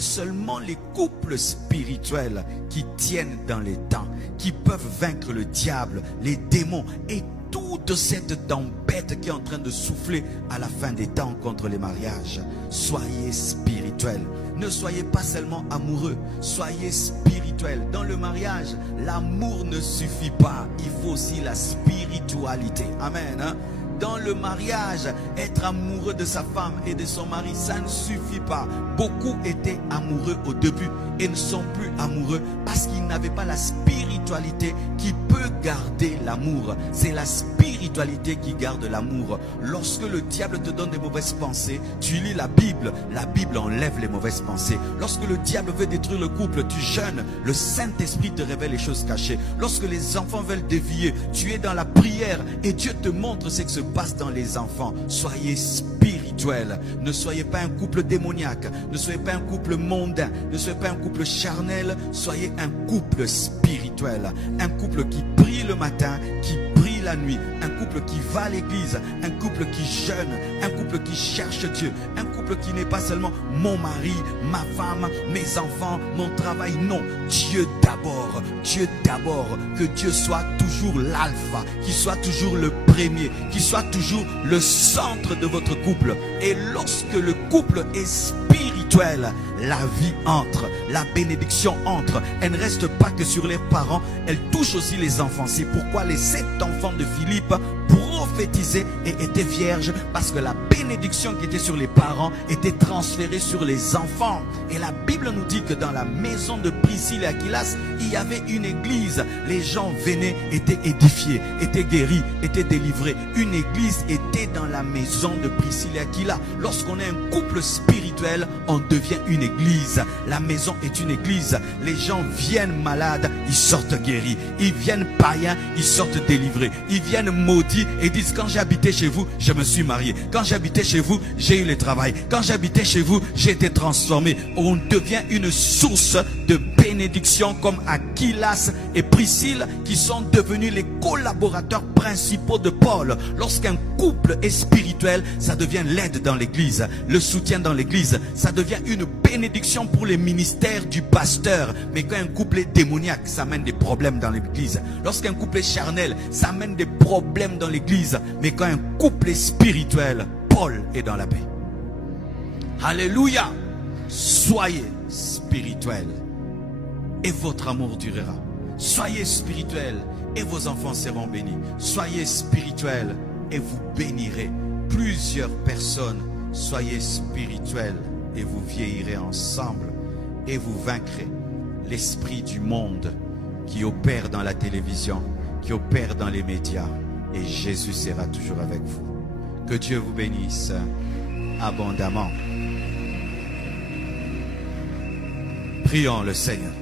seulement les couples spirituels qui tiennent dans les temps, qui peuvent vaincre le diable, les démons et toute cette tempête qui est en train de souffler à la fin des temps contre les mariages. Soyez spirituels. Ne soyez pas seulement amoureux, soyez spirituels. Dans le mariage, l'amour ne suffit pas. Il faut aussi la spiritualité. Amen. Hein? Dans le mariage, être amoureux de sa femme et de son mari, ça ne suffit pas. Beaucoup étaient amoureux au début et ne sont plus amoureux parce qu'ils n'avaient pas la spiritualité qui peut garder l'amour. C'est la spiritualité qui garde l'amour. Lorsque le diable te donne des mauvaises pensées, tu lis la Bible enlève les mauvaises pensées. Lorsque le diable veut détruire le couple, tu jeûnes, le Saint-Esprit te révèle les choses cachées. Lorsque les enfants veulent dévier, tu es dans la prière et Dieu te montre ce qui se passe dans les enfants. Soyez spirituels. Ne soyez pas un couple démoniaque, ne soyez pas un couple mondain, ne soyez pas un couple charnel, soyez un couple spirituel. Un couple qui prie le matin, qui prie la nuit, un couple qui va à l'église, un couple qui jeûne, un couple qui cherche Dieu, un couple qui n'est pas seulement mon mari, ma femme, mes enfants, mon travail. Non, Dieu d'abord, que Dieu soit toujours l'alpha, qu'il soit toujours le premier, qu'il soit toujours le centre de votre couple. Et lorsque le couple est spirituel, la vie entre, la bénédiction entre. Elle ne reste pas que sur les parents, elle touche aussi les enfants. C'est pourquoi les 7 enfants de Philippe prophétisaient et étaient vierges, parce que la bénédiction qui était sur les parents était transférée sur les enfants. Et la Bible nous dit que dans la maison de Priscille et Aquilas, il y avait une église. Les gens venaient, étaient édifiés, étaient guéris, étaient délivrés. Une église était dans la maison de Priscille et Aquila. Lorsqu'on est un couple spirituel, on devient une église. La maison est une église. Les gens viennent malades, ils sortent guéris. Ils viennent païens, ils sortent délivrés. Ils viennent maudits et disent: quand j'habitais chez vous, je me suis marié. Quand j'habitais chez vous, j'ai eu le travail. Quand j'habitais chez vous, j'ai été transformé. On devient une source de bénédiction comme Aquilas et Priscille, qui sont devenus les collaborateurs principaux de Paul. Lorsqu'un couple est spirituel, ça devient l'aide dans l'église, le soutien dans l'église, ça devient une bénédiction pour les ministères du pasteur. Mais quand un couple est démoniaque, ça amène des problèmes dans l'église. Lorsqu'un couple est charnel, ça amène des problèmes dans l'église. Mais quand un couple est spirituel, Paul est dans la paix. Alléluia. Soyez spirituels et votre amour durera. Soyez spirituels et vos enfants seront bénis. Soyez spirituels et vous bénirez plusieurs personnes. Soyez spirituels et vous vieillirez ensemble et vous vaincrez l'esprit du monde qui opère dans la télévision, qui opère dans les médias, et Jésus sera toujours avec vous. Que Dieu vous bénisse abondamment. Prions le Seigneur.